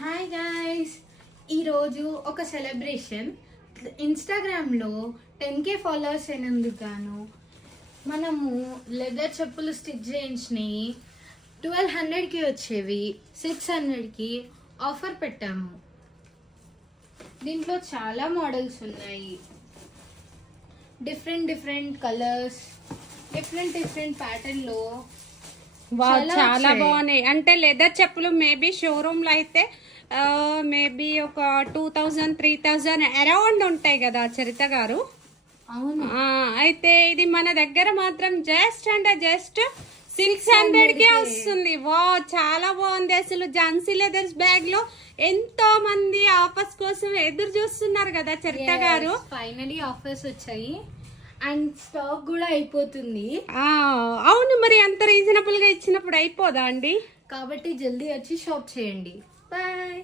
Hi guys, ఈరోజు ఒక celebration. ఇన్స్టాగ్రామ్లో 10K ఫాలోవర్స్ అయినందుకు గాను మనము లెదర్ చెప్పులు స్టిచ్ చేయించినవి 1200కి వచ్చేవి 600కి ఆఫర్ పెట్టాము. దీంట్లో చాలా మోడల్స్ ఉన్నాయి, డిఫరెంట్ కలర్స్, డిఫరెంట్ ప్యాటర్న్లో చాలా బాగున్నాయి. అంటే లెదర్ చెప్పులు మేబీ షోరూమ్ లో అయితే మేబీ ఒక 2000-3000 అరౌండ్ ఉంటాయి కదా చరిత గారు. అవును, అయితే ఇది మన దగ్గర మాత్రం జస్ట్ 600కే వస్తుంది. వా, చాలా బాగుంది. అసలు ఝాన్సీ లెదర్స్ బ్యాగ్ లో ఎంతో మంది ఆఫర్స్ కోసం ఎదురు చూస్తున్నారు కదా చరిత గారు. ఫైనలీ ఆఫర్స్ వచ్చాయి అండ్ స్టాక్ కూడా అయిపోతుంది. అవును, మరి అంత రీజనబుల్ గా ఇచ్చినప్పుడు అయిపోదా అండి? కాబట్టి జల్దీ వచ్చి షాప్ చేయండి. బాయ్.